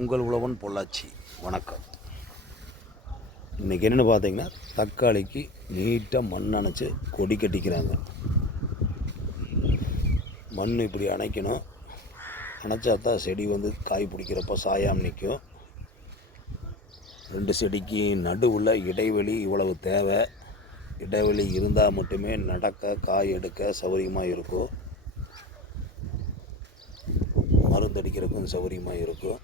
உங்கள் உழவன் பொள்ளாச்சி. வணக்கம். இன்றைக்கி என்னென்னு பார்த்தீங்கன்னா, தக்காளிக்கு நீட்டாக மண் அணைச்சி கொடி கட்டிக்கிறாங்க. மண் இப்படி அணைக்கணும். அணைச்சாத்தான் செடி காய் பிடிக்கிறப்ப சாயாமல் நிற்கும். 2 செடிக்கு நடுவில் இடைவெளி இவ்வளவு தேவை. இடைவெளி இருந்தால் மட்டுமே நடக்க காய் எடுக்க சௌகரியமாக இருக்கும். மருந்தடிக்கிறதுக்கும் சௌகரியமாக இருக்கும்.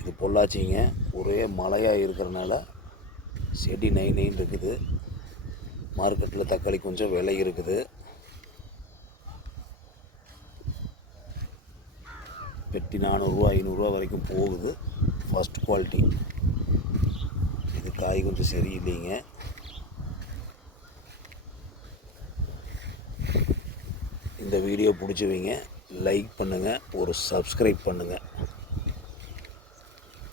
இது பொள்ளாச்சிங்க. ஒரே மழையாக இருக்கிறனால செடி நைன்னு இருக்குது. மார்க்கெட்டில் தக்காளி கொஞ்சம் விலை இருக்குது. பெட்டி 400 500 வரைக்கும் போகுது. First quality. இது காய் கொஞ்சம் சரியில்லைங்க. இந்த வீடியோ பிடிச்சவங்க லைக் பண்ணுங்கள், ஒரு சப்ஸ்கிரைப் பண்ணுங்கள்.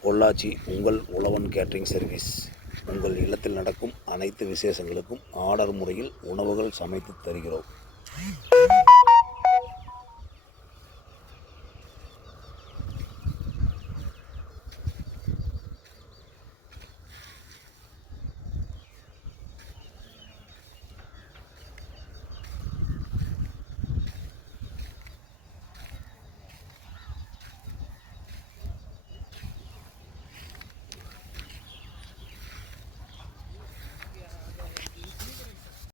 பொள்ளாச்சி உங்கள் உழவன் கேட்ரிங் சர்வீஸ். உங்கள் இல்லத்தில் நடக்கும் அனைத்து விசேஷங்களுக்கும் ஆர்டர் முறையில் உணவுகள் சமைத்து தருகிறோம்.